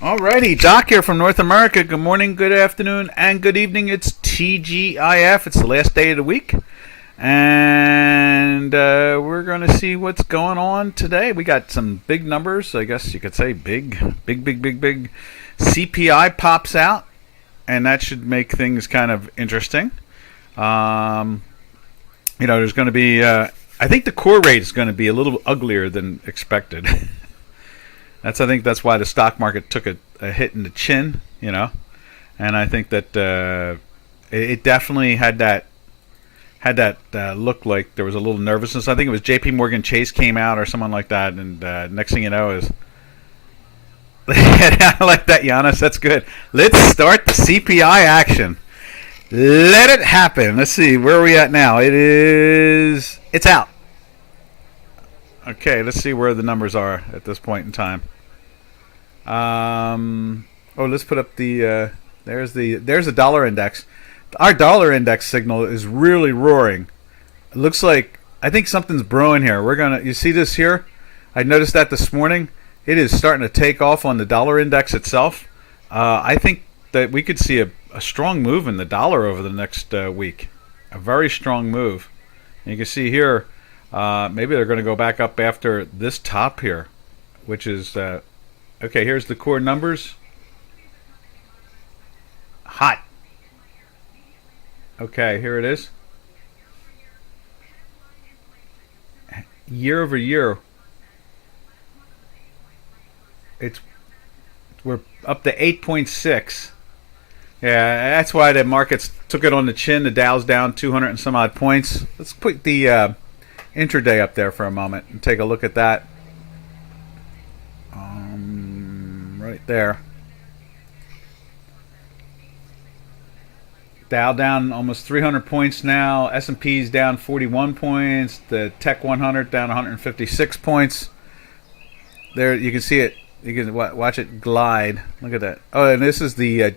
Alrighty, Doc here from North America. Good morning, good afternoon, and good evening. It's TGIF. It's the last day of the week, and we're going to see what's going on today. We got some big numbers. I guess you could say big. CPI pops out, and that should make things kind of interesting. There's going to be. I think the core rate is going to be a little uglier than expected. I think that's why the stock market took a hit in the chin, and I think that it definitely had that look like there was a little nervousness. I think it was J.P. Morgan Chase came out or someone like that, and next thing you know is I like that, Giannis. That's good. Let's start the CPI action. Let it happen. Let's see, where are we at now? It's out. Okay, let's see where the numbers are at this point in time. Let's put up the there's the dollar index. Our dollar index signal is really roaring. It looks like I think something's brewing here. You see this here? I noticed that this morning. It is starting to take off on the dollar index itself. I think that we could see a strong move in the dollar over the next week. A very strong move. And you can see here, maybe they're going to go back up after this top here, which is okay. Here's the core numbers. Hot. Okay, here it is. Year over year, we're up to 8.6. Yeah, that's why the markets took it on the chin. The Dow's down 200 and some odd points. Let's put the intraday up there for a moment and take a look at that. Right there. Dow down almost 300 points now. S&P's down 41 points. The Tech 100 down 156 points. There, you can see it. You can watch it glide. Look at that. Oh, and this is the.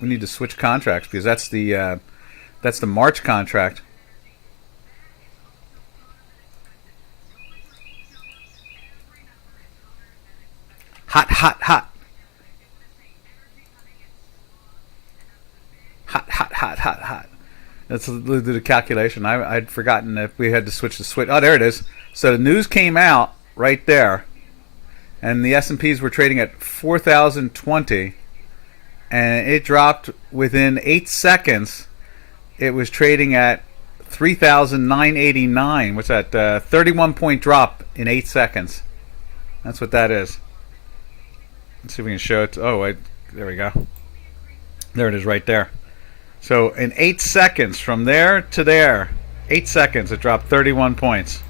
We need to switch contracts because that's the March contract. Hot. Hot. Let's do the calculation. I'd forgotten if we had to switch the switch. Oh, there it is. So the news came out right there, and the S&Ps were trading at 4,020, and it dropped within 8 seconds. It was trading at 3,989. What's that? 31-point drop in 8 seconds. That's what that is. Let's see if we can show it. There we go. There it is right there. So in 8 seconds, from there to there, 8 seconds, it dropped 31 points.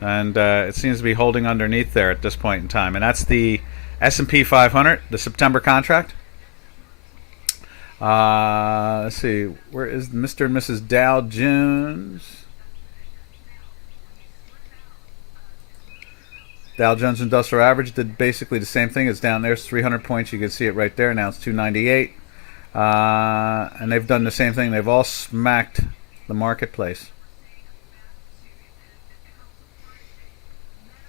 And it seems to be holding underneath there at this point in time. And that's the S&P 500, the September contract. Let's see. Where is Mr. and Mrs. Dow Jones? Dow Jones Industrial Average did basically the same thing. It's down there. It's 300 points. You can see it right there. Now it's 298. And they've done the same thing. They've all smacked the marketplace.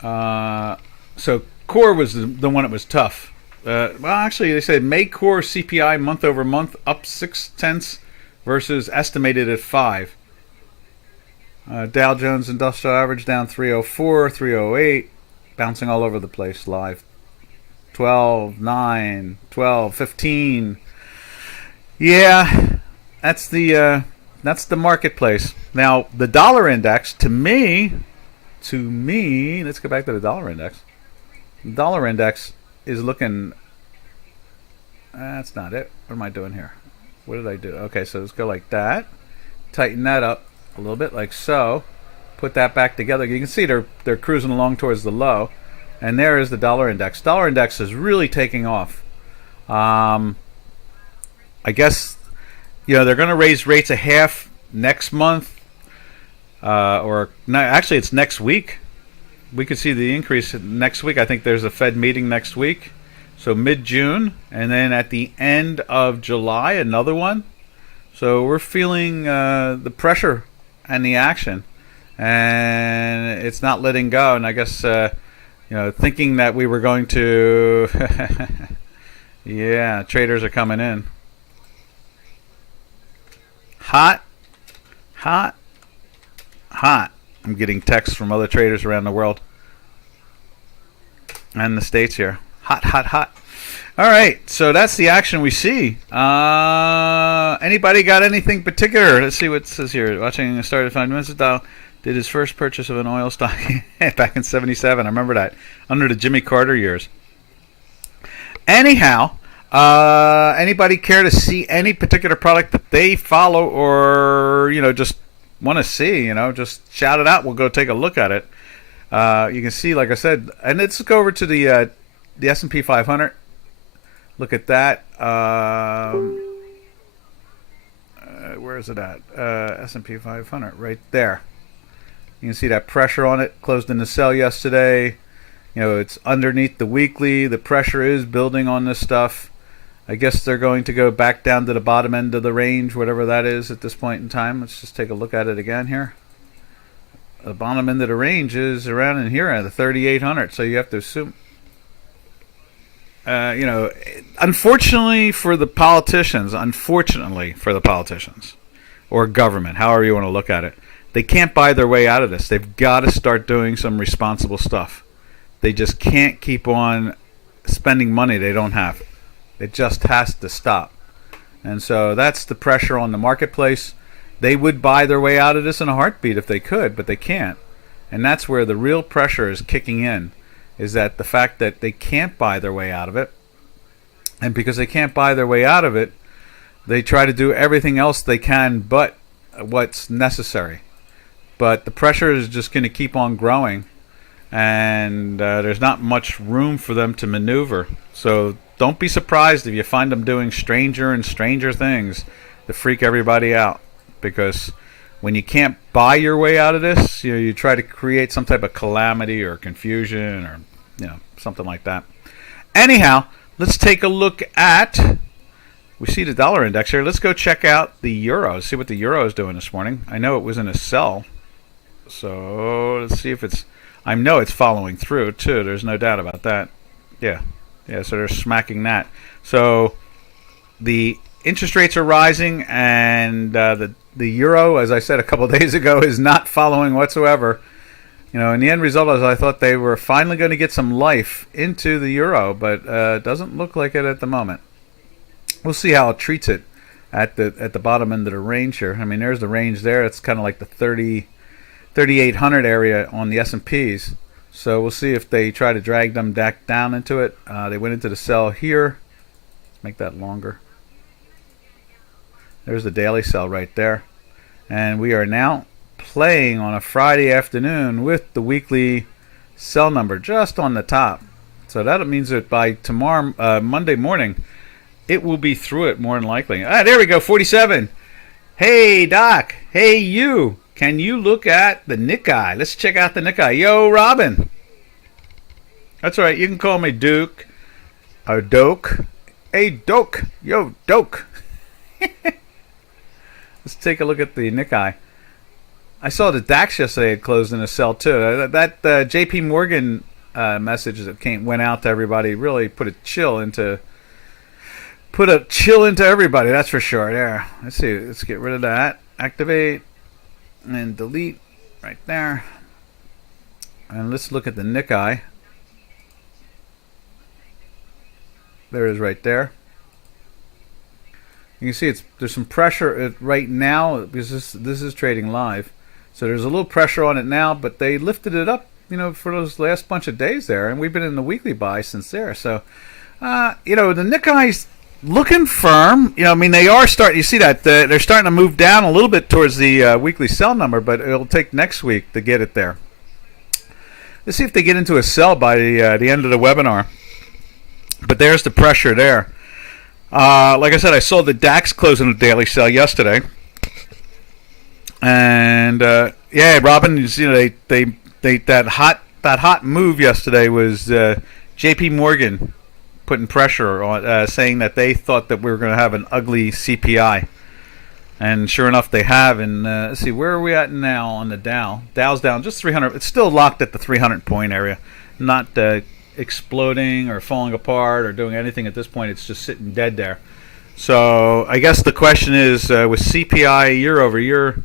So core was the one that was tough. Actually, they said May core CPI month over month up 0.6 versus estimated at 5. Dow Jones Industrial Average down 304, 308. Bouncing all over the place live. 12, 9, 12, 15. Yeah, that's the marketplace. Now, the dollar index, to me, let's go back to the dollar index. The dollar index is looking, that's not it. What am I doing here? What did I do? Okay, so let's go like that. Tighten that up a little bit like so. Put that back together. You can see they're cruising along towards the low, and there is the dollar index. Dollar index is really taking off. I guess they're going to raise rates a half next month, actually it's next week. We could see the increase next week. I think there's a Fed meeting next week, so mid-June, and then at the end of July another one. So we're feeling the pressure and the action. And it's not letting go. And I guess thinking that we were going to. Yeah, traders are coming in. Hot, hot, hot. I'm getting texts from other traders around the world and the States here. Hot, hot, hot. All right, so that's the action we see. Anybody got anything particular? Let's see what it says here. Watching started 5 minutes ago. Did his first purchase of an oil stock back in '77. I remember that, under the Jimmy Carter years. Anyhow, anybody care to see any particular product that they follow or just want to see? Just shout it out. We'll go take a look at it. You can see, like I said, and let's go over to the S&P 500. Look at that. Where is it at? S&P 500, right there. You can see that pressure on it. Closed in the sell yesterday. It's underneath the weekly. The pressure is building on this stuff. I guess they're going to go back down to the bottom end of the range, whatever that is at this point in time. Let's just take a look at it again here. The bottom end of the range is around in here at the 3,800. So you have to assume, unfortunately for the politicians, or government, however you want to look at it, they can't buy their way out of this. They've got to start doing some responsible stuff. They just can't keep on spending money they don't have. It just has to stop. And so that's the pressure on the marketplace. They would buy their way out of this in a heartbeat if they could, but they can't. And that's where the real pressure is kicking in, is that the fact that they can't buy their way out of it. And because they can't buy their way out of it, they try to do everything else they can but what's necessary. But the pressure is just going to keep on growing, and there's not much room for them to maneuver. So don't be surprised if you find them doing stranger and stranger things to freak everybody out. Because when you can't buy your way out of this, you try to create some type of calamity or confusion or something like that. Anyhow, let's take a look at. We see the dollar index here. Let's go check out the euro. See what the euro is doing this morning. I know it was in a sell. So let's see if it's. I know it's following through too. There's no doubt about that. Yeah. So they're smacking that. So the interest rates are rising, and the euro, as I said a couple of days ago, is not following whatsoever. And the end result is I thought they were finally going to get some life into the euro, but it doesn't look like it at the moment. We'll see how it treats it at the bottom end of the range here. I mean, there's the range there. It's kind of like the 3,800 area on the S&Ps. So we'll see if they try to drag them back down into it. They went into the sell here. Let's make that longer. There's the daily sell right there. And we are now playing on a Friday afternoon with the weekly sell number just on the top. So that means that by tomorrow, Monday morning, it will be through it more than likely. There we go, 47. Hey, Doc. Hey, you. Can you look at the Nikkei? Let's check out the Nikkei. Yo, Robin. That's all right. You can call me Duke. Or Doke. Hey, Doke. Yo, Doke. Let's take a look at the Nikkei. I saw the DAX yesterday had closed in a sell too. That JP Morgan message that went out to everybody really put a chill into everybody. That's for sure. There. Let's see. Let's get rid of that. Activate and delete right there. And let's look at the Nikkei. There it is right there. You can see there's some pressure right now because this is trading live. So there's a little pressure on it now, but they lifted it up, for those last bunch of days there, and we've been in the weekly buy since there. So, the Nikkei's looking firm. They are starting. You see that they're starting to move down a little bit towards the weekly sell number, but it'll take next week to get it there. Let's see if they get into a sell by the end of the webinar. But there's the pressure there. Like I said, I saw the DAX closing the daily sell yesterday, and yeah, Robin, that hot move yesterday was J.P. Morgan putting pressure on, saying that they thought that we were going to have an ugly CPI, and sure enough, they have. And let's see, where are we at now on the Dow? Dow's down just 300. It's still locked at the 300 point area. not exploding or falling apart or doing anything at this point. It's just sitting dead there. So I guess the question is, with CPI year over year,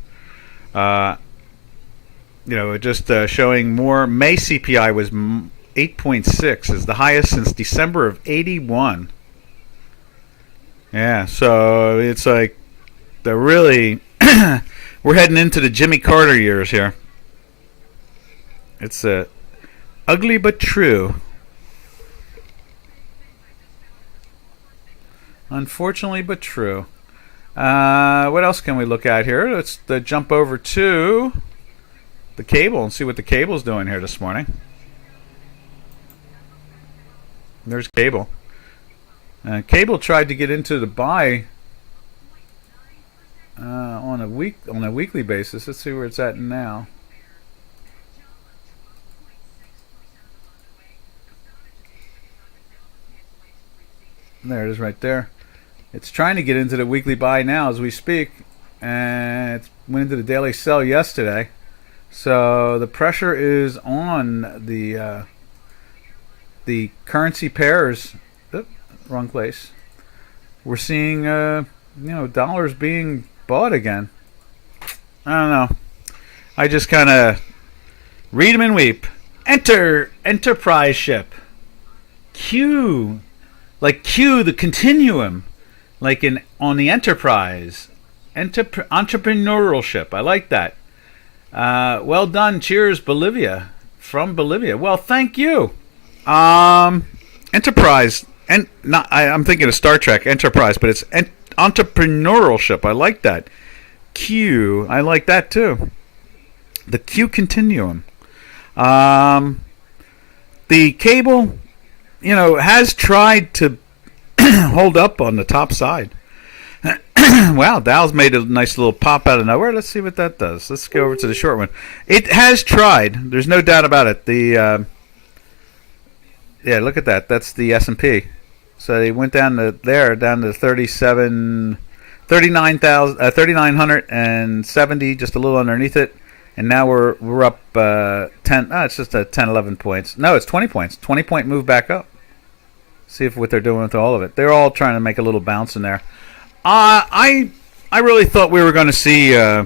just showing more. May CPI was 8.6, is the highest since December of '81. Yeah, so it's like the really we're heading into the Jimmy Carter years here. It's ugly but true. Unfortunately but true. What else can we look at here? Let's jump over to the cable and see what the cable's doing here this morning. There's cable. Cable tried to get into the buy on a weekly basis. Let's see where it's at now. There it is right there. It's trying to get into the weekly buy now as we speak, and it went into the daily sell yesterday. So the pressure is on the currency pairs. Oops, wrong place. We're seeing dollars being bought again. I don't know. I just kind of read them and weep. Enter enterprise ship. Q, like Q the continuum. Like on the Enterprise, entrepreneurial ship. I like that. Well done. Cheers, Bolivia. From Bolivia. Well, thank you. Enterprise, and not. I'm thinking of Star Trek Enterprise, but it's entrepreneurial ship. I like that. Q. I like that too. The Q continuum. The cable, has tried to hold up on the top side. Wow, Dow's made a nice little pop out of nowhere. Let's see what that does. Let's go over to the short one. It has tried. There's no doubt about it. Yeah, look at that. That's the S&P. So they went down to 3,970, just a little underneath it. And now we're up 10. It's just a 10, 11 points. No, it's 20 points. 20-point move back up. See if what they're doing with all of it. They're all trying to make a little bounce in there. I really thought we were going to see. Where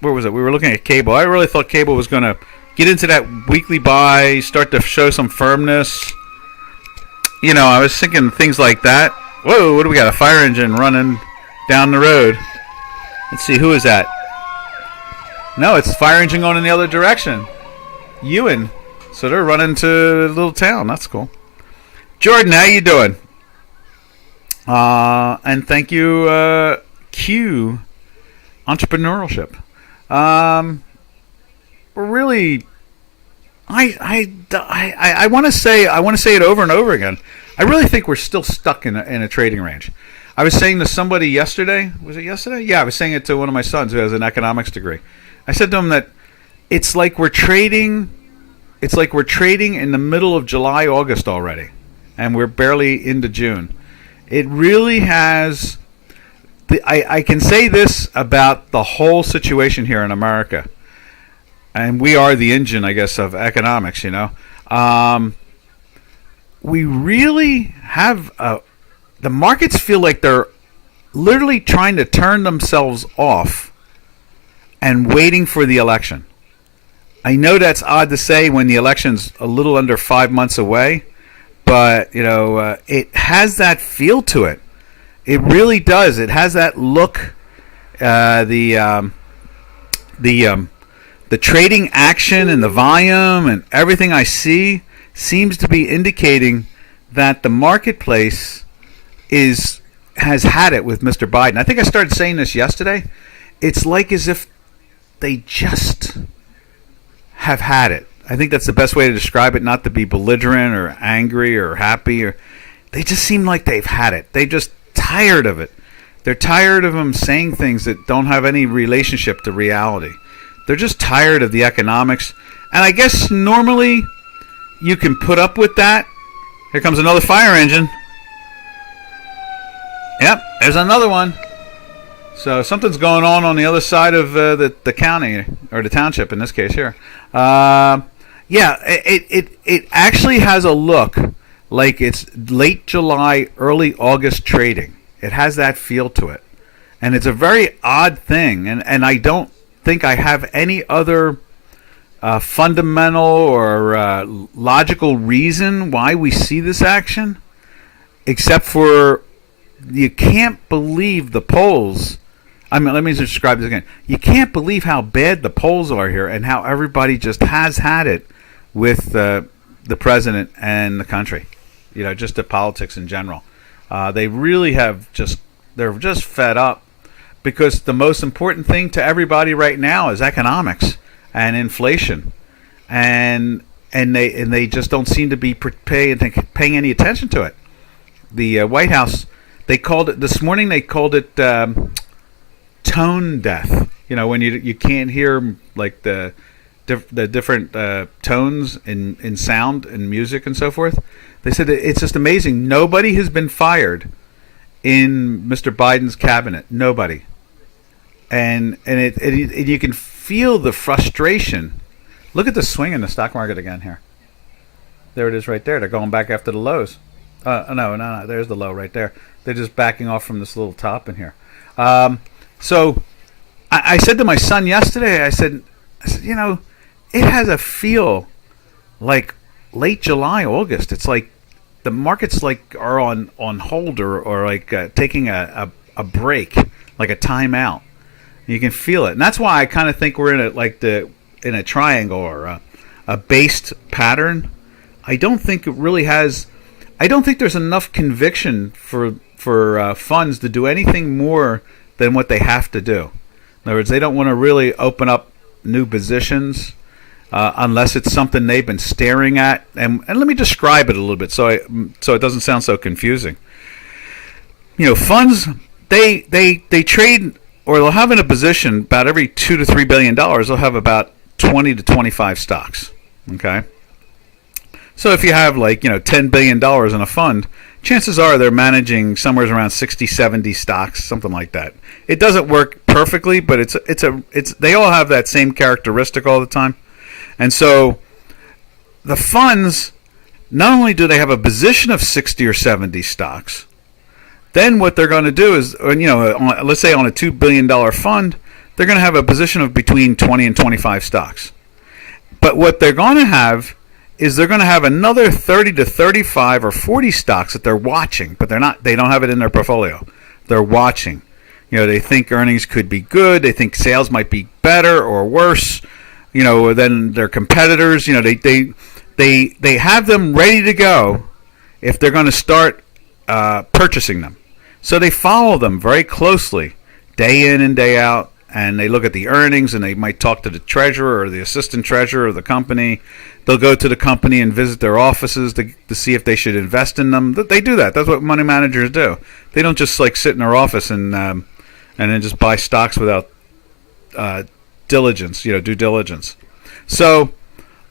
was it? We were looking at cable. I really thought cable was going to get into that weekly buy, start to show some firmness. I was thinking things like that. Whoa! What do we got? A fire engine running down the road. Let's see, who is that? No, it's fire engine going in the other direction. Ewan. So they're running to a little town. That's cool. Jordan, how you doing? And thank you, Q, entrepreneurship. We're really, I want to say it over and over again. I really think we're still stuck in a trading range. I was saying to somebody yesterday. Was it yesterday? Yeah, I was saying it to one of my sons who has an economics degree. I said to him that it's like we're trading. It's like we're trading in the middle of July, August already. And we're barely into June. It really has. I can say this about the whole situation here in America, and we are the engine, I guess, of economics. We really have the markets feel like they're literally trying to turn themselves off and waiting for the election. I know that's odd to say when the election's a little under 5 months away. But, it has that feel to it. It really does. It has that look. The trading action and the volume and everything I see seems to be indicating that the marketplace has had it with Mr. Biden. I think I started saying this yesterday. It's like as if they just have had it. I think that's the best way to describe it, not to be belligerent or angry or happy. They just seem like they've had it. They're just tired of it. They're tired of them saying things that don't have any relationship to reality. They're just tired of the economics. And I guess normally you can put up with that. Here comes another fire engine. Yep, there's another one. So something's going on the other side of the county, or the township in this case here. Yeah, it actually has a look like it's late July, early August trading. It has that feel to it. And it's a very odd thing. And I don't think I have any other fundamental or logical reason why we see this action, except for you can't believe the polls. I mean, let me describe this again. You can't believe how bad the polls are here and how everybody just has had it with the president and the country. You know, just the politics in general. They really have they're just fed up because the most important thing to everybody right now is economics and inflation. And they just don't seem to be paying any attention to it. The White House, they called it this morning. They called it tone death. You know, when you can't hear like the different tones in sound and music and so forth. They said it's just amazing. Nobody has been fired in Mr. Biden's cabinet. Nobody. And you can feel the frustration. Look at the swing in the stock market again here. There it is right there. They're going back after the lows. No. There's the low right there. They're just backing off from this little top in here. So I said to my son yesterday, I said, you know, it has a feel like late July, August. It's like the markets like are on hold or like taking a break, like a timeout. You can feel it, and that's why I kind of think we're in a triangle or a based pattern. I don't think it really has. I don't think there's enough conviction for funds to do anything more than what they have to do. In other words, they don't want to really open up new positions unless it's something they've been staring at. And let me describe it a little bit so it doesn't sound so confusing. You know, funds they trade, or they'll have in a position about every $2 to $3 billion. They'll have about 20 to 25 stocks. Okay. So if you have like, you know, $10 billion in a fund, chances are they're managing somewhere around 60, 70 stocks, something like that. It doesn't work perfectly, but it's they all have that same characteristic all the time. And so the funds, not only do they have a position of 60 or 70 stocks, then what they're going to do is, you know, let's say on a $2 billion fund, they're going to have a position of between 20 and 25 stocks. But what they're going to have is they're going to have another 30 to 35 or 40 stocks that they're watching, but they don't have it in their portfolio. They're watching. You know, they think earnings could be good. They think sales might be better or worse, you know, than their competitors. You know, they have them ready to go if they're going to start purchasing them. So they follow them very closely, day in and day out, and they look at the earnings, and they might talk to the treasurer or the assistant treasurer of the company. They'll go to the company and visit their offices to see if they should invest in them. They do that. That's what money managers do. They don't just like sit in their office and then just buy stocks without diligence, you know, due diligence. So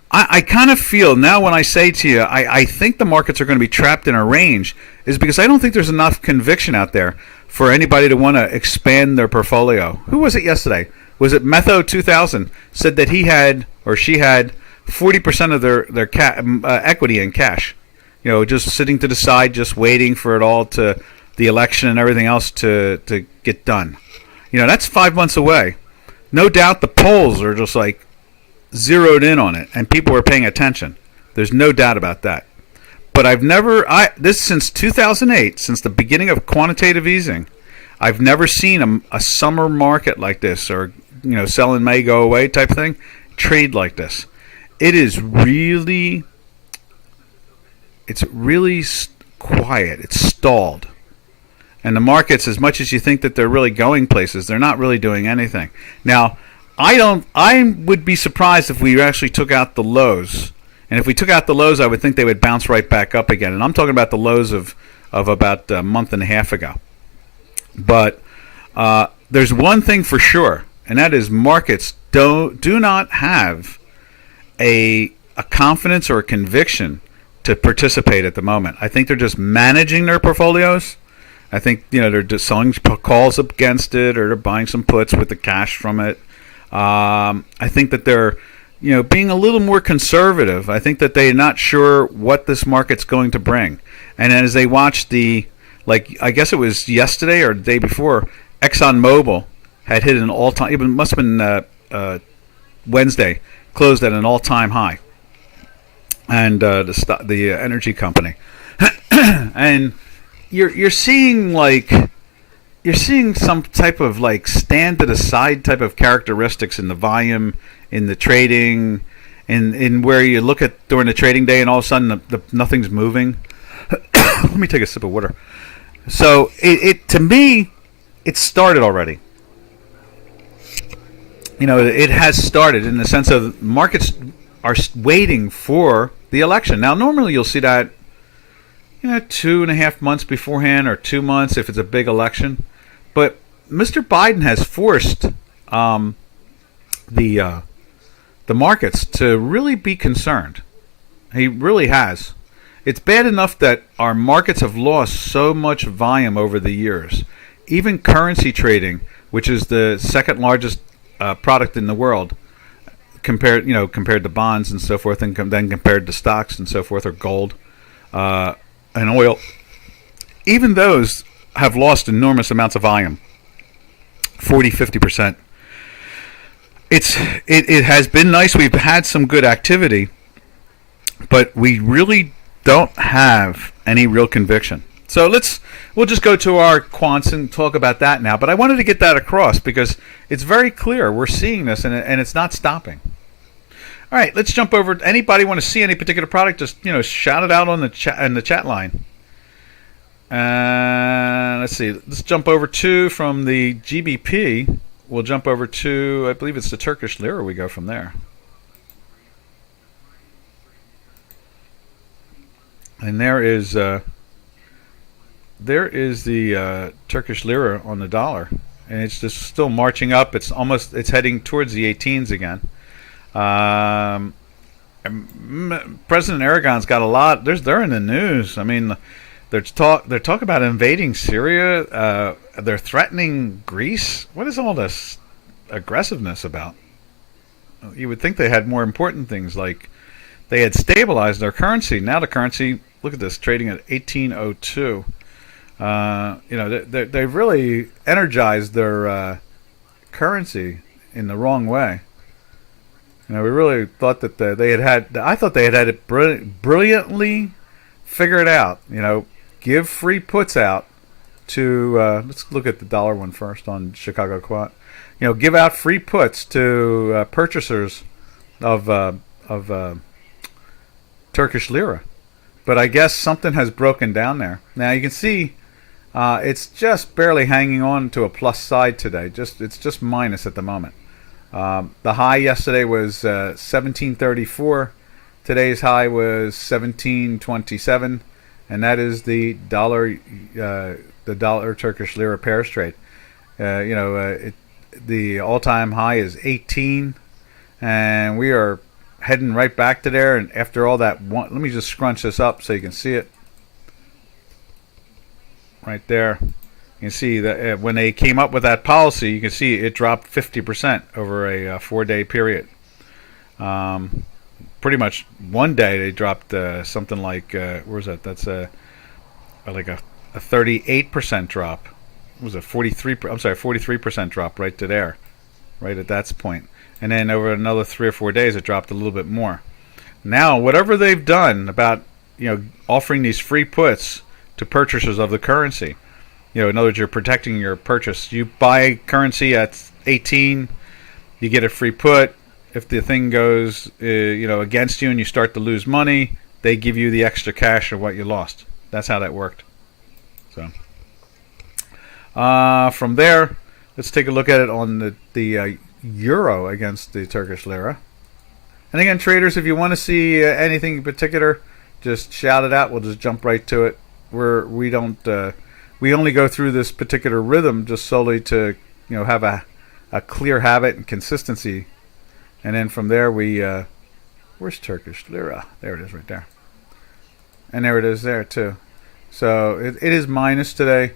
I kind of feel now when I say to you, I think the markets are going to be trapped in a range, is because I don't think there's enough conviction out there for anybody to want to expand their portfolio. Who was it yesterday? Was it Metho 2000 said that he had or she had 40% of their equity in cash, you know, just sitting to the side, just waiting for it all to the election and everything else to get done. You know, that's 5 months away. No doubt the polls are just like zeroed in on it, and people are paying attention. There's no doubt about that. But this since 2008, since the beginning of quantitative easing, I've never seen a summer market like this, or, you know, sell in May, go away type thing, trade like this. It is really, quiet. It's stalled. And the markets, as much as you think that they're really going places, they're not really doing anything. Now, I would be surprised if we actually took out the lows. And if we took out the lows, I would think they would bounce right back up again. And I'm talking about the lows of about a month and a half ago. But there's one thing for sure, and that is markets do not have a confidence or a conviction to participate at the moment. I think they're just managing their portfolios. I think, you know, they're just selling calls against it, or they're buying some puts with the cash from it. I think that being a little more conservative. I think that they're not sure what this market's going to bring. And as they watch I guess it was yesterday or the day before, ExxonMobil had hit an all-time, it must have been Wednesday, closed at an all-time high. And the energy company. And you're seeing some type of stand to the side type of characteristics in the volume, in the trading, in where you look at during the trading day and all of a sudden nothing's moving. Let me take a sip of water. So it to me, it started already. It has started in the sense of markets are waiting for the election. Now, normally you'll see that 2.5 months beforehand or 2 months if it's a big election. But Mr. Biden has forced the markets to really be concerned. He really has. It's bad enough that our markets have lost so much volume over the years. Even currency trading, which is the second largest product in the world, compared to bonds and so forth, and then compared to stocks and so forth, or gold and oil, even those have lost enormous amounts of volume, 40-50%. It has been nice. We've had some good activity, but we really don't have any real conviction. So we'll just go to our quants and talk about that now. But I wanted to get that across because it's very clear. We're seeing this, and it's not stopping. All right, let's jump over. Anybody want to see any particular product? Just shout it out on the chat line. Let's see. Let's jump over to from the GBP. We'll jump over to, I believe it's the Turkish Lira. We go from there. And there is the Turkish Lira on the dollar, and it's just still marching up. It's heading towards the 18s again. President Aragon's got a lot. They're in the news. I mean, they're talking about invading Syria. They're threatening Greece. What is all this aggressiveness about? You would think they had more important things, like they had stabilized their currency. Now the currency, look at this, trading at 1802. They've really energized their currency in the wrong way. We really thought that I thought they had it brilliantly figured out. Give free puts out to, let's look at the dollar one first on Chicago Quant. Give out free puts to purchasers of Turkish Lira. But I guess something has broken down there. Now you can see it's just barely hanging on to a plus side today. It's just minus at the moment. The high yesterday was 1734. Today's high was 1727, and that is the dollar Turkish Lira pairs trade. The all-time high is 18, and we are heading right back to there. And after all that, let me just scrunch this up so you can see it. Right there. You can see that when they came up with that policy, you can see it dropped 50% over a 4-day period. Pretty much one day they dropped something like, where's that? That's like a 38% drop. It was a 43% drop right to there, right at that point. And then over another 3 or 4 days, it dropped a little bit more. Now, whatever they've done about offering these free puts to purchasers of the currency, in other words, you're protecting your purchase. You buy currency at 18, you get a free put. If the thing goes, against you and you start to lose money, they give you the extra cash of what you lost. That's how that worked. So, from there, let's take a look at it on the euro against the Turkish Lira. And again, traders, if you want to see anything in particular, just shout it out. We'll just jump right to it. We only go through this particular rhythm just solely to have a clear habit and consistency, and then from there where's Turkish Lira? There it is right there, and there it is there too. So it is minus today,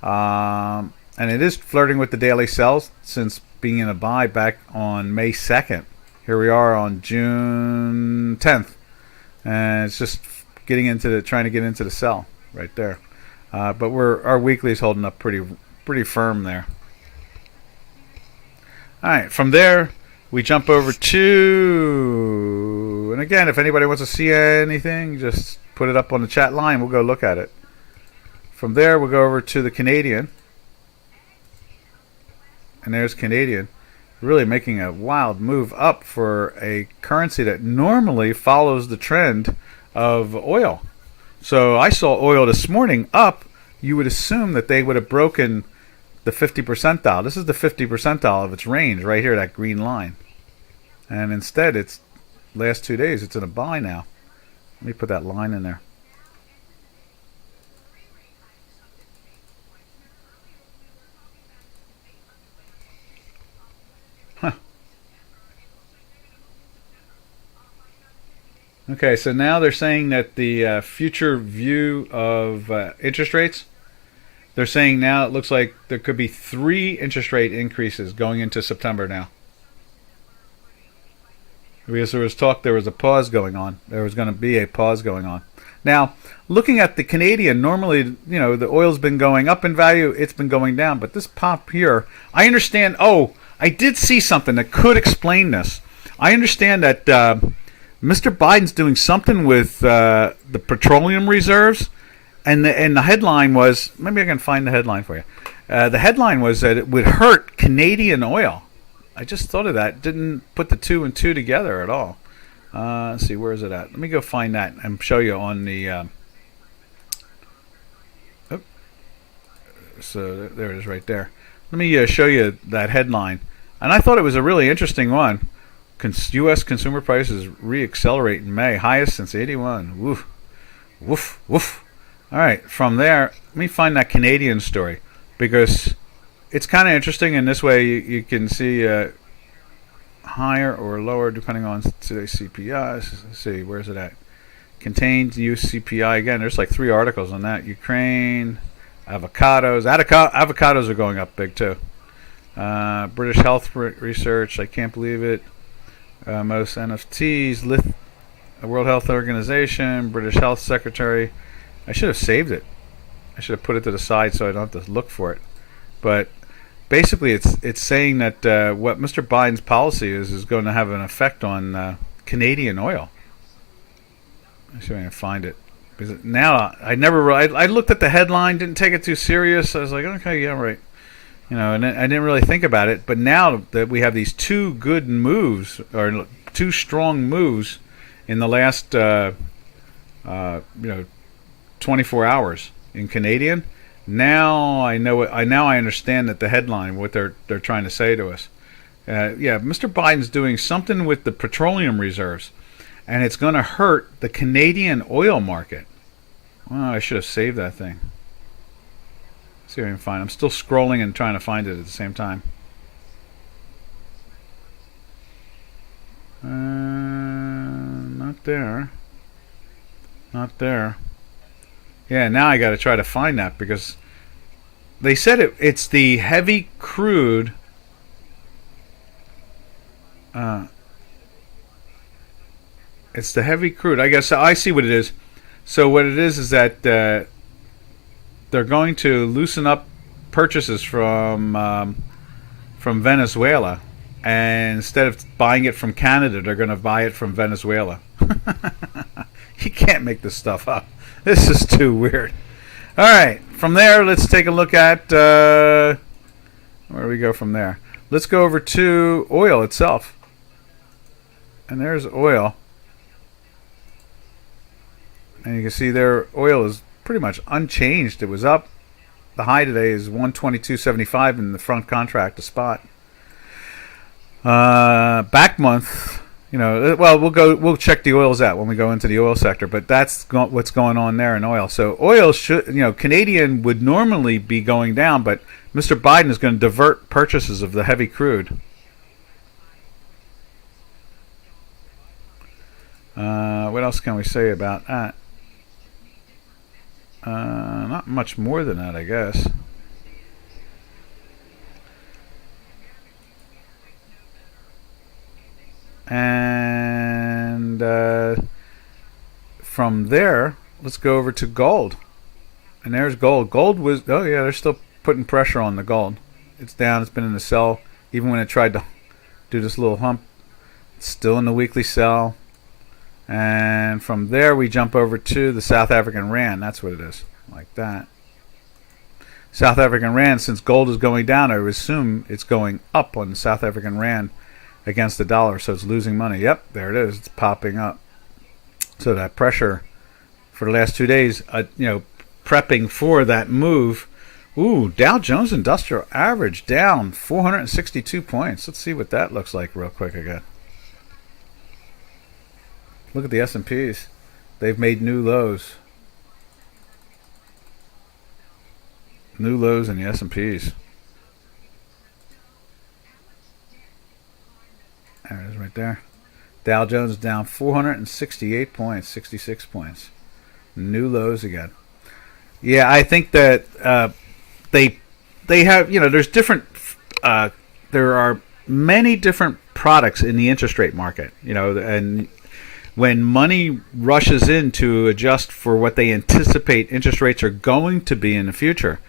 and it is flirting with the daily sells since being in a buy back on May 2nd. Here we are on June 10th, and it's just trying to get into the sell right there. But our weekly's holding up pretty firm there. All right, from there we jump over to, and again, if anybody wants to see anything, just put it up on the chat line. We'll go look at it. From there, we'll go over to the Canadian. And there's Canadian. Really making a wild move up for a currency that normally follows the trend of oil. So I saw oil this morning up. You would assume that they would have broken the 50 percentile. This is the 50 percentile of its range right here, that green line. And instead, it's last 2 days, it's in a buy now. Let me put that line in there. Huh. Okay, so now they're saying that the future view of interest rates, they're saying now it looks like there could be 3 interest rate increases going into September now. Because there was talk there was a pause going on. There was going to be a pause going on. Now, looking at the Canadian, normally, the oil's been going up in value. It's been going down. But this pop here, I understand. Oh, I did see something that could explain this. I understand that Mr. Biden's doing something with the petroleum reserves. And the headline was, maybe I can find the headline for you. The headline was that it would hurt Canadian oil. I just thought of that. Didn't put the 2 and 2 together at all. Let's see, where is it at? Let me go find that and show you on the... so there it is right there. Let me show you that headline. And I thought it was a really interesting one. U.S. consumer prices re-accelerate in May. Highest since 81. Woof. Woof. Woof. All right, from there, let me find that Canadian story, because it's kind of interesting. In this way, you can see higher or lower depending on today's CPI. Let's see, where's it at? Contained use CPI. Again, there's like 3 articles on that. Ukraine, avocados. Avocados are going up big too. British Health Research. I can't believe it. Most NFTs. World Health Organization. British Health Secretary. I should have saved it. I should have put it to the side so I don't have to look for it. But basically, it's saying that what Mr. Biden's policy is going to have an effect on Canadian oil. Let's see if I can find it. Because now I looked at the headline, didn't take it too serious. I was like, okay, yeah, right. And I didn't really think about it. But now that we have these 2 good moves, or 2 strong moves in the last 24 hours in Canadian. Now I know it. Now I understand that the headline, what they're trying to say to us. Yeah, Mr. Biden's doing something with the petroleum reserves, and it's going to hurt the Canadian oil market. Well, I should have saved that thing. Let's see if I can find it. I'm still scrolling and trying to find it at the same time. Not there. Not there. Yeah, now I got to try to find that, because they said it's the heavy crude. It's the heavy crude. I guess I see what it is. So what it is that they're going to loosen up purchases from Venezuela, and instead of buying it from Canada, they're going to buy it from Venezuela. You can't make this stuff up. This is too weird. All right, from there, let's take a look at where do we go from there? Let's go over to oil itself. And there's oil. And you can see there, oil is pretty much unchanged. It was up. The high today is 122.75 in the front contract, a spot. Back month, well, we'll check the oils out when we go into the oil sector, but that's what's going on there in oil. So oil should, Canadian would normally be going down, but Mr. Biden is going to divert purchases of the heavy crude. What else can we say about that? Not much more than that, I guess. And from there, let's go over to gold. And there's gold. Gold was, oh yeah, they're still putting pressure on the gold. It's down. It's been in the sell. Even when it tried to do this little hump, it's still in the weekly sell. And from there, we jump over to the South African Rand. That's what it is. Like that. South African Rand, since gold is going down, I would assume it's going up on the South African Rand against the dollar. So it's losing money. Yep, there it is. It's popping up. So that pressure for the last 2 days, prepping for that move. Ooh, Dow Jones Industrial Average down 462 points. Let's see what that looks like real quick again. Look at the S&Ps. They've made new lows. New lows in the S&Ps. There it is right there. Dow Jones down 468 points, 66 points. New lows again. Yeah, I think that they have, there's different, there are many different products in the interest rate market, and when money rushes in to adjust for what they anticipate interest rates are going to be in the future,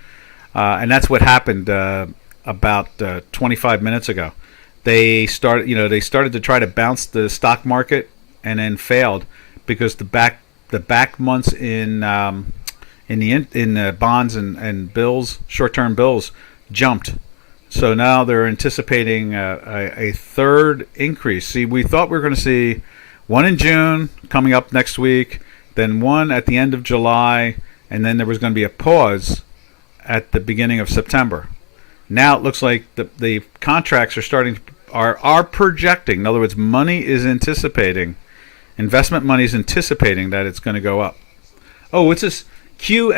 and that's what happened about 25 minutes ago. They started to try to bounce the stock market and then failed because the back months in the bonds and bills, short-term bills, jumped. So now they're anticipating a third increase. See, we thought we were going to see one in June coming up next week, then one at the end of July, and then there was going to be a pause at the beginning of September. Now it looks like the contracts are projecting. In other words, money is anticipating, investment money is anticipating that it's going to go up. Oh, what's this? Q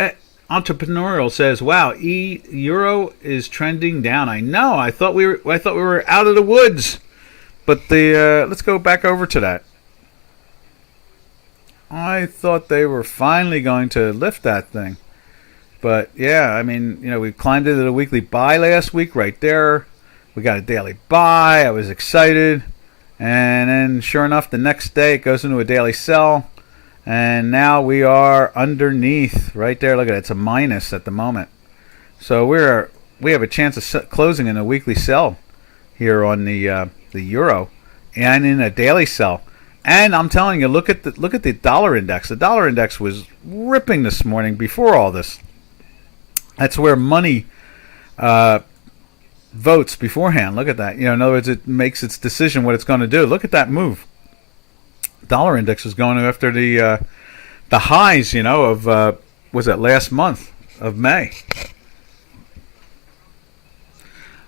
Entrepreneurial says, "Wow, euro is trending down." I know. I thought we were out of the woods, but let's go back over to that. I thought they were finally going to lift that thing, but yeah, I mean, we climbed into the weekly buy last week right there. We got a daily buy. I was excited, and then sure enough, the next day it goes into a daily sell. And now we are underneath right there. Look at it. It's a minus at the moment. So we have a chance of closing in a weekly sell here on the euro and in a daily sell. And I'm telling you, look at the dollar index. The dollar index was ripping this morning before all this. That's where money votes beforehand. Look at that. In other words, it makes its decision what it's going to do. Look at that move. Dollar index is going after the highs, of was it last month of May?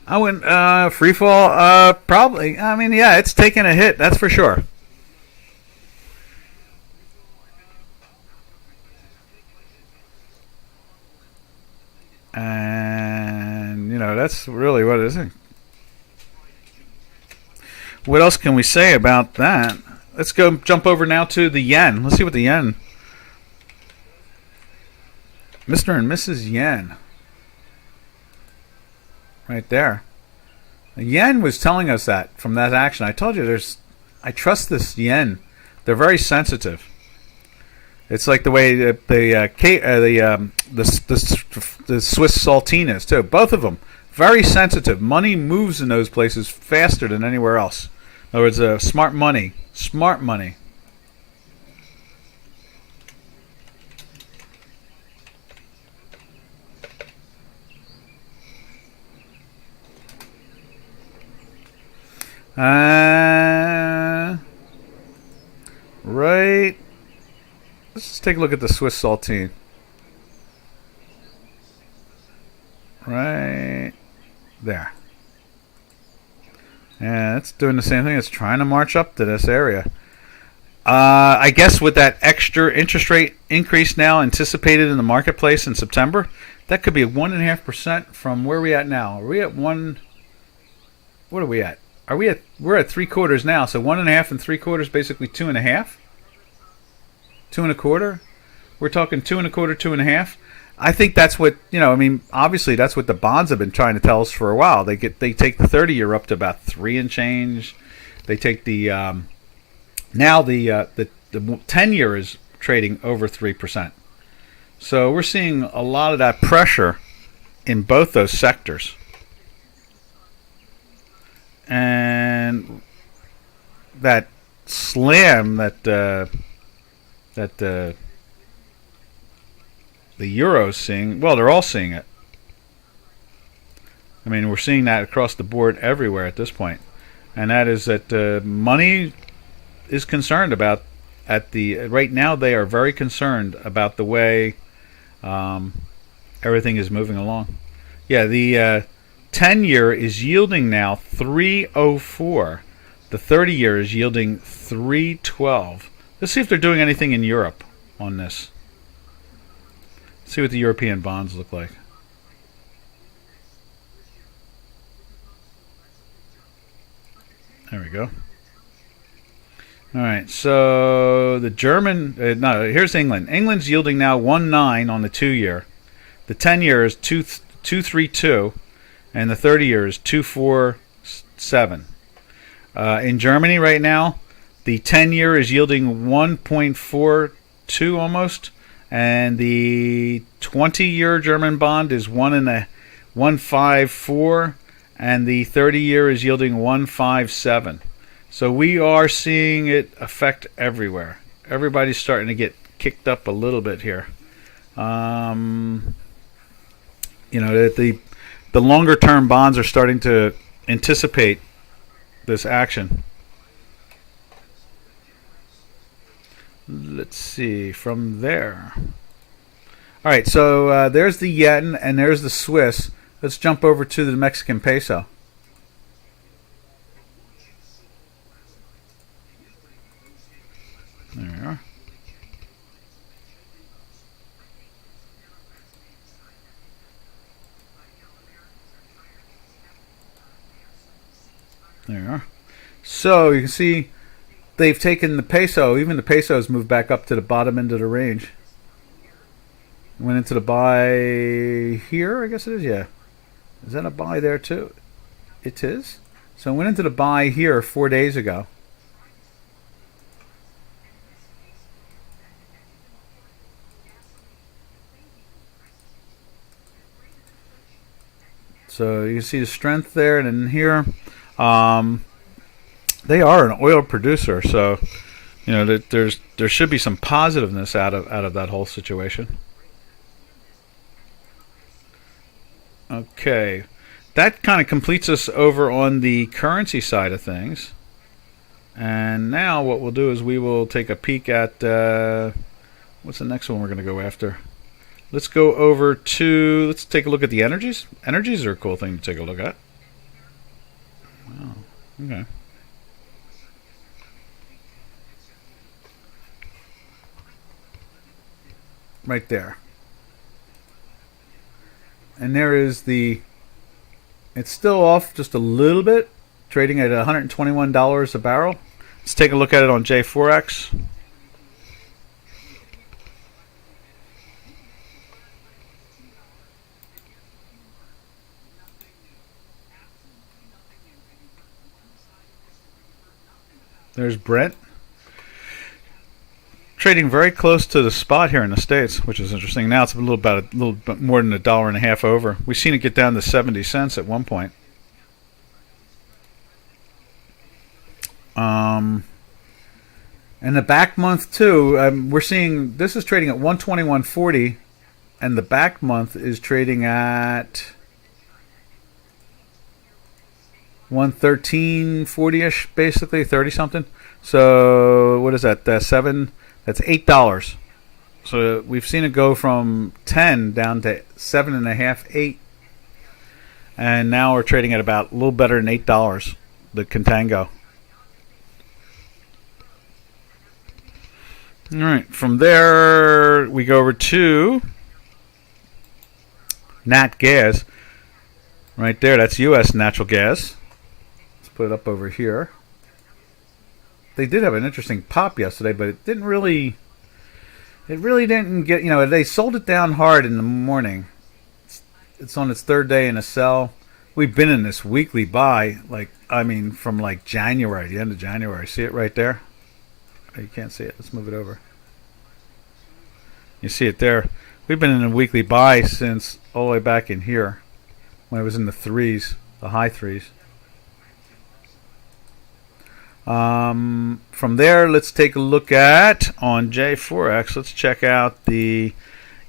I went free fall, probably. I mean, yeah, it's taking a hit, that's for sure. And that's really what it is. What else can we say about that? Let's jump over now to the yen. Let's see what the yen. Mr. and Mrs. Yen. Right there. The yen was telling us that from that action. I told you I trust this yen. They're very sensitive. It's like the way the Swiss saltine is too. Both of them very sensitive. Money moves in those places faster than anywhere else. In other words, smart money. Smart money. Right. Let's just take a look at the Swiss saltine. Right there. Yeah, it's doing the same thing. It's trying to march up to this area. I guess with that extra interest rate increase now anticipated in the marketplace in September, that could be 1.5% from where are we at now? Are we at one? What are we at? We're at 3/4 now, so 1.5 and 3/4, basically 2.5, 2.25. We're talking 2.25, 2.5. I think that's what obviously that's what the bonds have been trying to tell us for a while. They take the 30-year up to about 3 and change. They take the now the 10-year is trading over 3%. So we're seeing a lot of that pressure in both those sectors. And that slam that the euro's seeing, well, they're all seeing it. I mean, we're seeing that across the board everywhere at this point. And that is that money is concerned about right now they are very concerned about the way everything is moving along. Yeah, the 10-year is yielding now 3.04. The 30-year is yielding 3.12. Let's see if they're doing anything in Europe on this. Let's see what the European bonds look like. There we go. All right, so the German, no, here's England. England's yielding now 1.9 on the 2-year. The 10-year is 2.32, and the 30-year is 2.47. In Germany right now, the 10-year is yielding 1.42 almost, and the 20-year German bond is 1.54, and the 30-year is yielding 1.57. So we are seeing it affect everywhere. Everybody's starting to get kicked up a little bit here. The longer term bonds are starting to anticipate this action. Let's see from there. All right, so there's the yen and there's the Swiss. Let's jump over to the Mexican peso. There we are. There you are. So you can see they've taken the peso. Even the peso has moved back up to the bottom end of the range. Went into the buy here, I guess it is, yeah. Is that a buy there too? It is. So I went into the buy here 4 days ago. So you can see the strength there, and then here, they are an oil producer, so there should be some positiveness out of that whole situation. Okay, that kind of completes us over on the currency side of things. And now what we'll do is we will take a peek at what's the next one we're going to go after. Let's go over to, let's take a look at the energies. Energies are a cool thing to take a look at. Wow. Okay. Right there. And there is the, it's still off just a little bit, trading at $121 a barrel. Let's take a look at it on J4X. There's Brent. Trading very close to the spot here in the States, which is interesting. Now it's a little bit more than $1.50 over. We've seen it get down to 70 cents at one point. And the back month too, we're seeing this is trading at 121.40, and the back month is trading at 113.40ish, basically 30 something. So what is that? That's $8. So we've seen it go from 10 down to 7.5, 8, and now we're trading at about a little better than $8. The contango. All right, from there we go over to Nat Gas. Right there, that's U.S. natural gas. Let's put it up over here. They did have an interesting pop yesterday, but it didn't really. It really didn't get. They sold it down hard in the morning. It's on its third day in a sell. we've been in this weekly buy, like, I mean, from like January, the end of January. See it right there? Oh, you can't see it. Let's move it over. You see it there. We've been in a weekly buy since all the way back in here when it was in the threes, the high threes. From there, let's take a look at on J4X. Let's check out the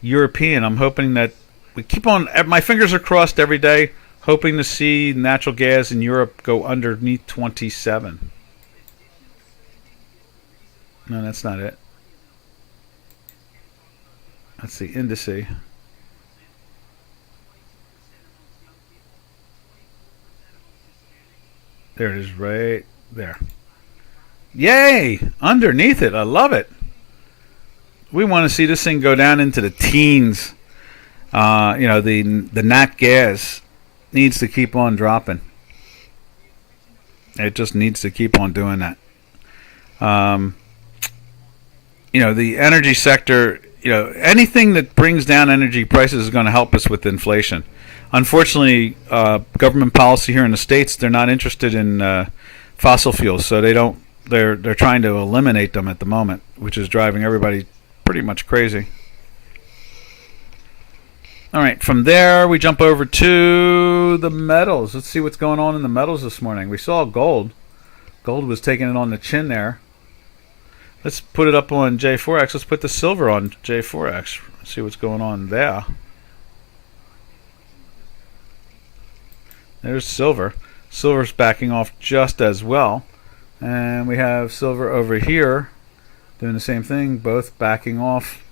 European. I'm hoping that we keep on. My fingers are crossed every day, hoping to see natural gas in Europe go underneath 27. No, that's not it. That's the Indices. There it is, right there. Yay! Underneath it. I love it. We want to see this thing go down into the teens. The nat gas needs to keep on dropping. It just needs to keep on doing that. The energy sector, anything that brings down energy prices is going to help us with inflation. Unfortunately, government policy here in the States, they're not interested in fossil fuels, so they don't. They're trying to eliminate them at the moment, which is driving everybody pretty much crazy. All right, from there we jump over to the metals. Let's see what's going on in the metals this morning. We saw gold. Gold was taking it on the chin there. Let's put it up on J4X. Let's put the silver on J4X. Let's see what's going on there. There's silver. Silver's backing off just as well. And we have silver over here doing the same thing, both backing off,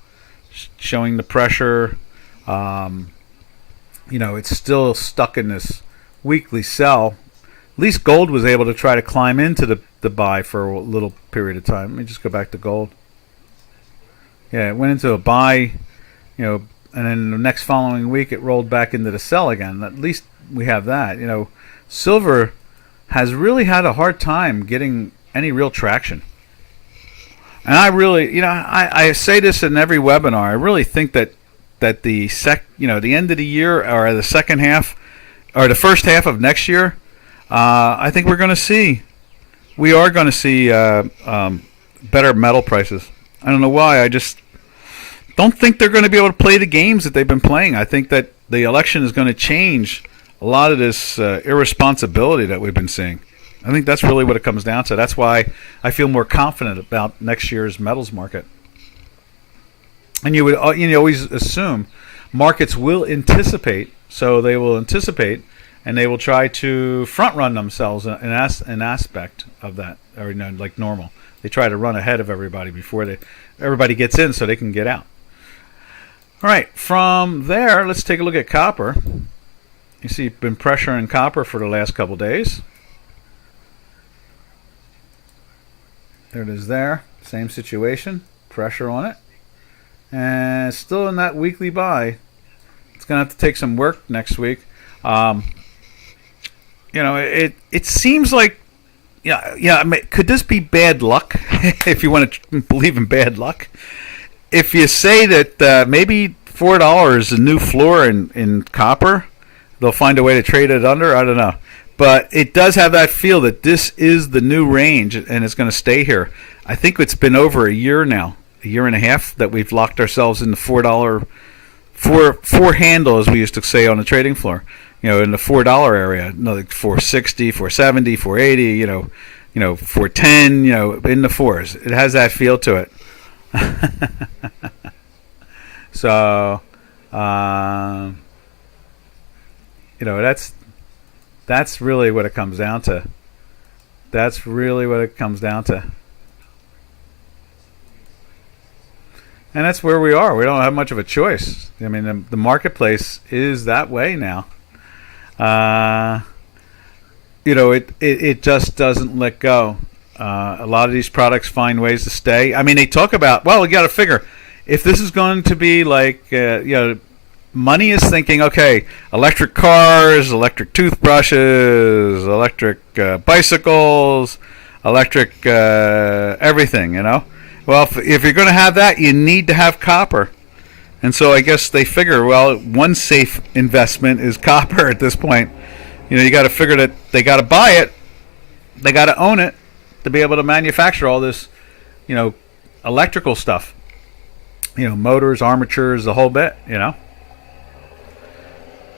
showing the pressure. It's still stuck in this weekly sell. At least gold was able to try to climb into the buy for a little period of time. Let me just go back to gold. Yeah, it went into a buy, and then the next following week it rolled back into the sell again. At least we have that. Silver has really had a hard time getting any real traction. And I really, I say this in every webinar. I really think that the end of the year or the second half or the first half of next year, I think we are going to see better metal prices. I don't know why. I just don't think they're going to be able to play the games that they've been playing. I think that the election is going to change a lot of this irresponsibility that we've been seeing. I think that's really what it comes down to. That's why I feel more confident about next year's metals market. And you always assume markets will anticipate, so they will anticipate, and they will try to front run themselves an aspect of that, or like normal. They try to run ahead of everybody before everybody gets in, so they can get out. All right, from there, let's take a look at copper. You see, been pressure in copper for the last couple days. There it is there. Same situation. Pressure on it. And still in that weekly buy. It's going to have to take some work next week. It seems like, could this be bad luck? If you want to believe in bad luck. If you say that maybe $4 is a new floor in copper, they'll find a way to trade it under. I don't know. But it does have that feel that this is the new range and it's going to stay here. I think it's been over a year now, a year and a half, that we've locked ourselves in the $4 four handle, as we used to say on the trading floor. In the $4 area, like 460, 470, 480, 410, in the fours. It has that feel to it. So, that's really what it comes down to. That's really what it comes down to. And that's where we are. We don't have much of a choice. I mean, the marketplace is that way now. It just doesn't let go. A lot of these products find ways to stay. I mean, they talk about, well, you got to figure, if this is going to be like, money is thinking, okay, electric cars, electric toothbrushes, electric bicycles, electric everything, Well, if you're going to have that, you need to have copper. And so I guess they figure, well, one safe investment is copper at this point. You got to figure that they got to buy it, they got to own it to be able to manufacture all this, you know, electrical stuff. Motors, armatures, the whole bit.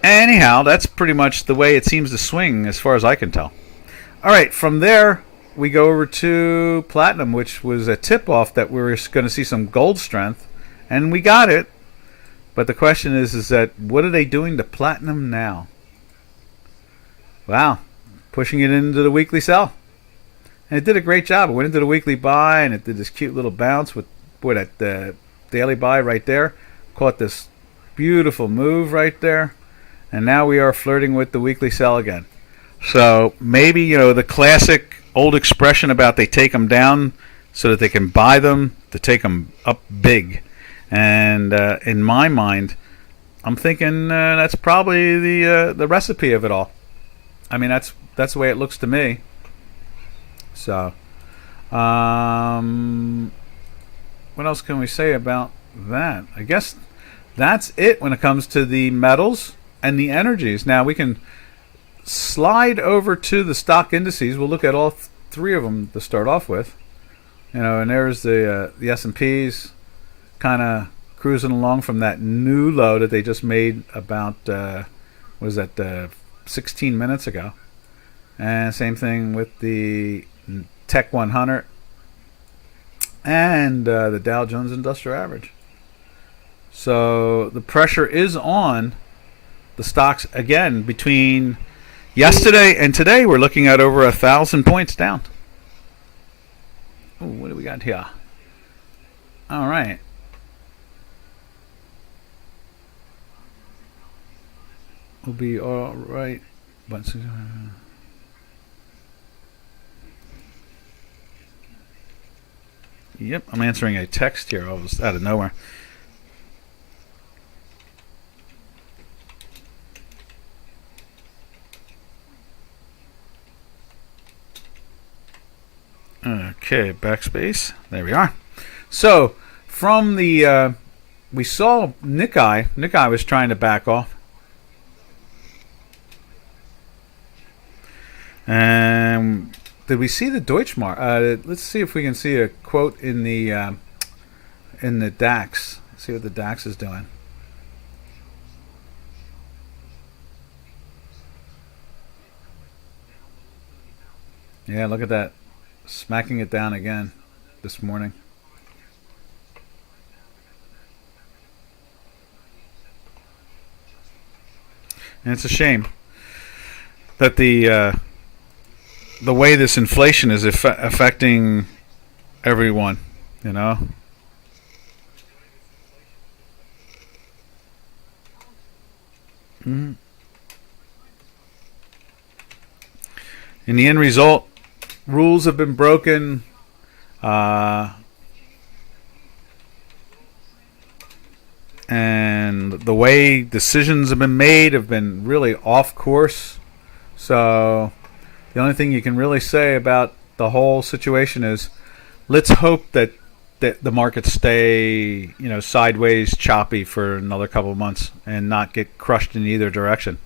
Anyhow, that's pretty much the way it seems to swing as far as I can tell. All right, from there we go over to platinum, which was a tip-off that we were going to see some gold strength, and we got it. But the question is that what are they doing to platinum now? Wow, pushing it into the weekly sell. And it did a great job. It went into the weekly buy, and it did this cute little bounce with that daily buy right there. Caught this beautiful move right there. And now we are flirting with the weekly sell again. So maybe, the classic old expression about they take them down so that they can buy them to take them up big. And in my mind, I'm thinking that's probably the recipe of it all. I mean, that's the way it looks to me. So, what else can we say about that? I guess that's it when it comes to the metals and the energies. Now we can slide over to the stock indices. We'll look at all three of them to start off with. And there's the S&Ps kind of cruising along from that new low that they just made about 16 minutes ago. And same thing with the Tech 100 and the Dow Jones Industrial Average. So the pressure is on the stocks again. Between yesterday and today, we're looking at over 1,000 points down. Ooh, what do we got here? All right. We'll be all right. Yep, I'm answering a text here. I was out of nowhere. Okay, backspace. There we are. So, from the we saw Nikkei. Nikkei was trying to back off. And did we see the Deutschmark? Let's see if we can see a quote in the DAX. Let's see what the DAX is doing. Yeah, look at that. Smacking it down again this morning. And it's a shame that the way this inflation is affecting everyone, Mm-hmm. In the end result, rules have been broken. And the way decisions have been made have been really off course. So the only thing you can really say about the whole situation is let's hope that the markets stay, sideways, choppy for another couple of months and not get crushed in either direction.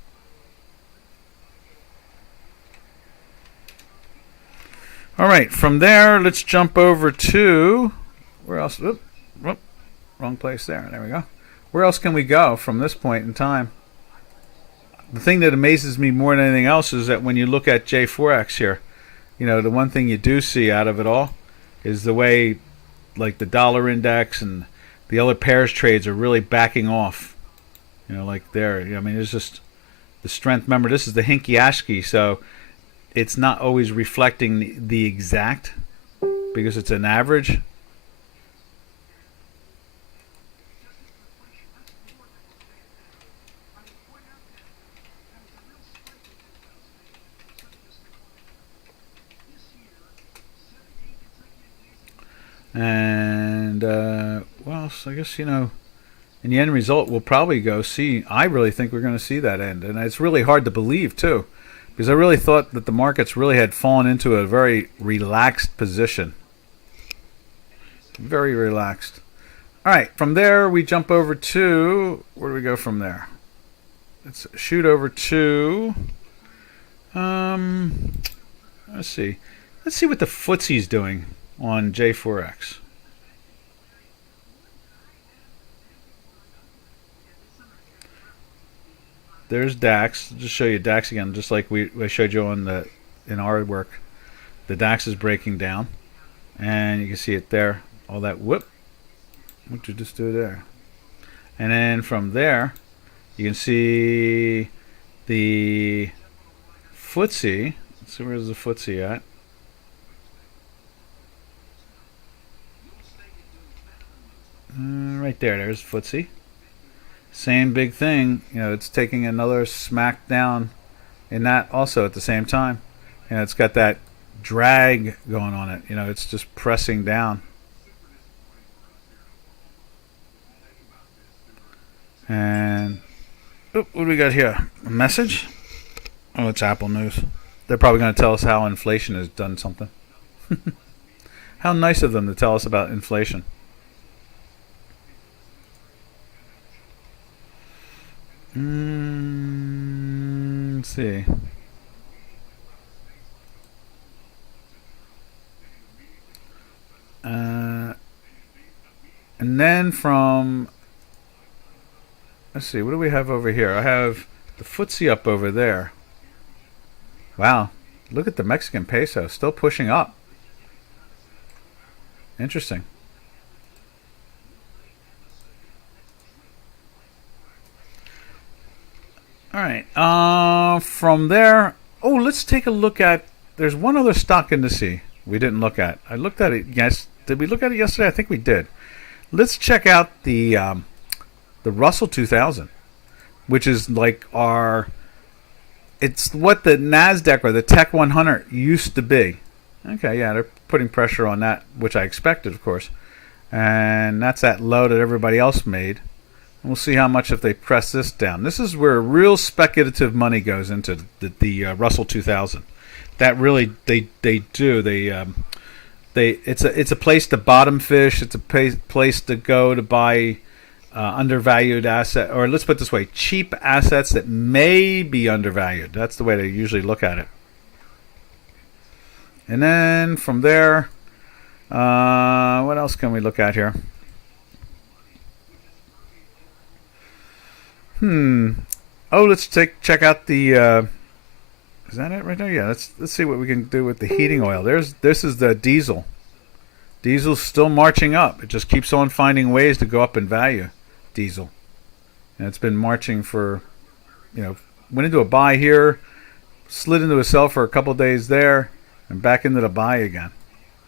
All right, from there, let's jump over to where else? Wrong place there. There we go. Where else can we go from this point in time? The thing that amazes me more than anything else is that when you look at J4X here, the one thing you do see out of it all is the way, like the dollar index and the other pairs trades are really backing off. Like there. I mean, it's just the strength. Remember, this is the Hinky-Ashki, so it's not always reflecting the exact because it's an average. And well, so I guess in the end result we'll probably go see. I really think we're going to see that end, and it's really hard to believe too, because I really thought that the markets really had fallen into a very relaxed position, very relaxed. All right, from there we jump over to where do we go from there? Let's shoot over to Let's see. Let's see what the FTSE's doing on J4X. There's DAX. Just show you DAX again, just like I showed you in our work. The DAX is breaking down, and you can see it there. All that whoop. What did you just do there? And then from there, you can see the FTSE. Let's see, where's the FTSE at? Right there. There's FTSE. Same big thing. You know, it's taking another smack down in that also at the same time. You know, it's got that drag going on it. You know, it's just pressing down. And what do we got here? A message? Oh, it's Apple News. They're probably going to tell us how inflation has done something. How nice of them to tell us about inflation. Let's see. And then from, let's see, what do we have over here? I have the FTSE up over there. Wow, look at the Mexican peso, still pushing up. Interesting. All right. From there, let's take a look at. There's one other stock index we didn't look at. I looked at it. Yes, did we look at it yesterday? I think we did. Let's check out the Russell 2000, which is like it's what the Nasdaq or the Tech 100 used to be. Okay, yeah, they're putting pressure on that, which I expected, of course, and that's that low that everybody else made. We'll see how much if they press this down. This is where real speculative money goes into the Russell 2000. That really they do. It's a place to bottom fish. It's a place to go to buy undervalued asset, or let's put it this way, cheap assets that may be undervalued. That's the way they usually look at it. And then from there, what else can we look at here? Let's check out the. Is that it right there? Yeah. Let's see what we can do with the heating oil. This is the diesel. Diesel's still marching up. It just keeps on finding ways to go up in value. Diesel, and it's been marching for, went into a buy here, slid into a sell for a couple of days there, and back into the buy again.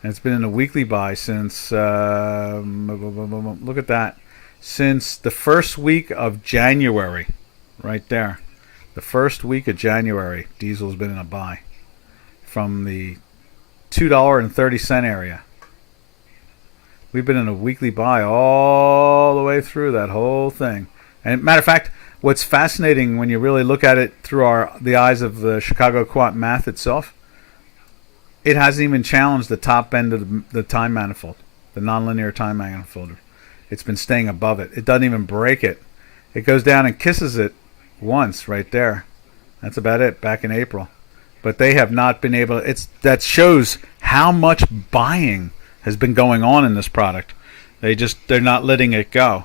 And it's been in a weekly buy since. Look at that. Since the first week of January, right there. The first week of January, diesel's been in a buy from the $2.30 area. We've been in a weekly buy all the way through that whole thing. And matter of fact, what's fascinating when you really look at it through the eyes of the Chicago Quant Math itself, it hasn't even challenged the top end of the time manifold, the nonlinear time manifold. It's been staying above it. It doesn't even break it. It goes down and kisses it once right there. That's about it, back in April. But they have not been able to, that shows how much buying has been going on in this product. They're not letting it go.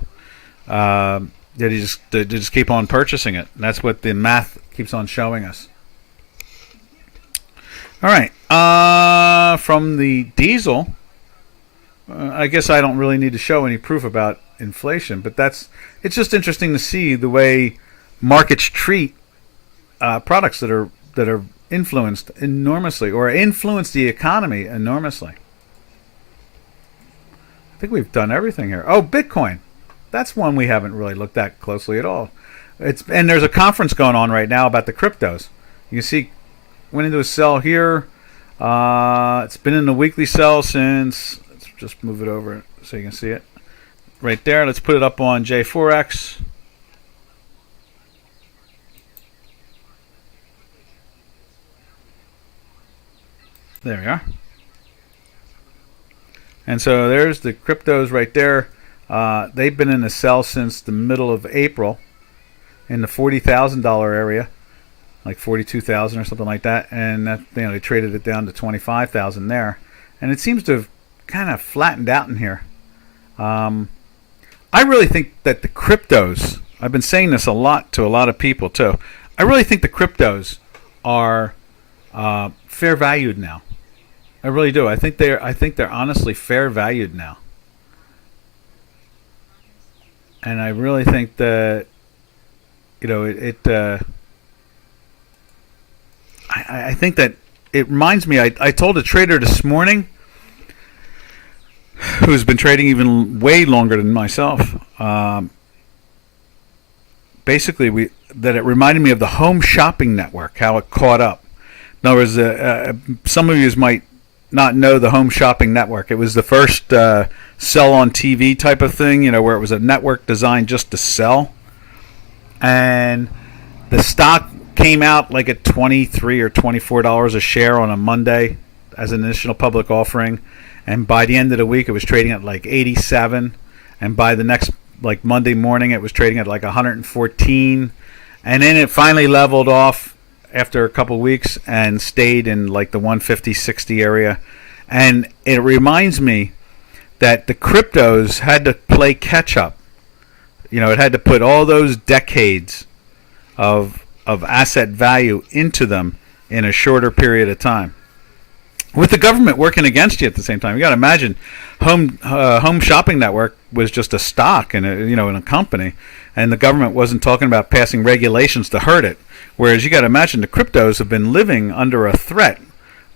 They just keep on purchasing it. And that's what the math keeps on showing us. All right. From the diesel, I guess I don't really need to show any proof about inflation, but it's just interesting to see the way markets treat products that are influenced enormously or influence the economy enormously. I think we've done everything here. Oh, Bitcoin. That's one we haven't really looked at closely at all. And there's a conference going on right now about the cryptos. You can see went into a sell here. It's been in the weekly sell since. Let's just move it over so you can see it. Right there. Let's put it up on J4X. There we are. And so there's the cryptos right there. They've been in a sell since the middle of April in the $40,000 area. like 42,000 or something like that, and that, they traded it down to 25,000 there, and it seems to have kind of flattened out in here. I really think that the cryptos, I've been saying this a lot to a lot of people too, I really think the cryptos are fair valued now. I really do. I think they're honestly fair valued now. And I really think that, I think that it reminds me, I told a trader this morning who's been trading even way longer than myself, basically that it reminded me of the home shopping network, how it caught up. In other words, some of you might not know the home shopping network. It was the first sell on TV type of thing, where it was a network designed just to sell. And the stock came out like at $23 or $24 a share on a Monday as an initial public offering. And by the end of the week, it was trading at like 87. And by the next, like Monday morning, it was trading at like 114. And then it finally leveled off after a couple weeks and stayed in like the 150, 60 area. And it reminds me that the cryptos had to play catch up. It had to put all those decades of asset value into them in a shorter period of time, with the government working against you at the same time. You got to imagine, home shopping network was just a stock in a company, and the government wasn't talking about passing regulations to hurt it. Whereas you got to imagine the cryptos have been living under a threat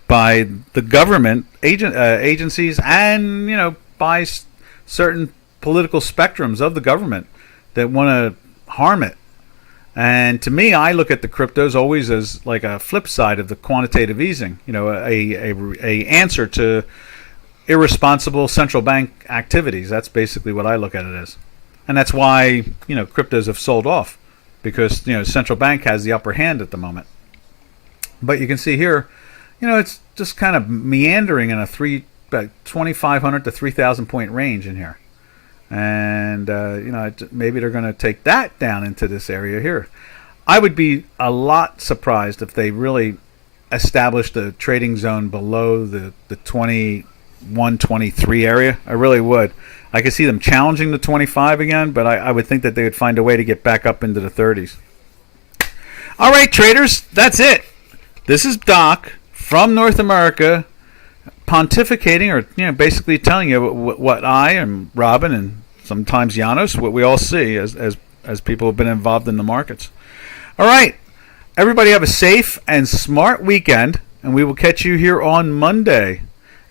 by the government agencies and by certain political spectrums of the government that want to harm it. And to me, I look at the cryptos always as like a flip side of the quantitative easing, a answer to irresponsible central bank activities. That's basically what I look at it as. And that's why, cryptos have sold off, because, central bank has the upper hand at the moment. But you can see here, it's just kind of meandering in a 2,500 to 3,000 point range in here. And, maybe they're going to take that down into this area here. I would be a lot surprised if they really established a trading zone below the 21, 23 area. I really would. I could see them challenging the 25 again, but I would think that they would find a way to get back up into the 30s. All right, traders, that's it. This is Doc from North America, pontificating, or basically telling you what I and Robin and sometimes Janos, what we all see as people have been involved in the markets. All right, everybody have a safe and smart weekend, and we will catch you here on Monday.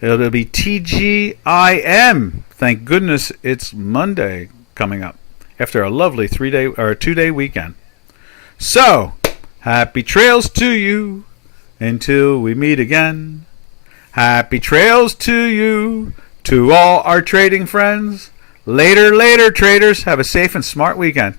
It'll be TGIM. Thank goodness it's Monday coming up after a lovely 3-day or a 2-day weekend. So, happy trails to you until we meet again. Happy trails to you, to all our trading friends. Later, traders. Have a safe and smart weekend.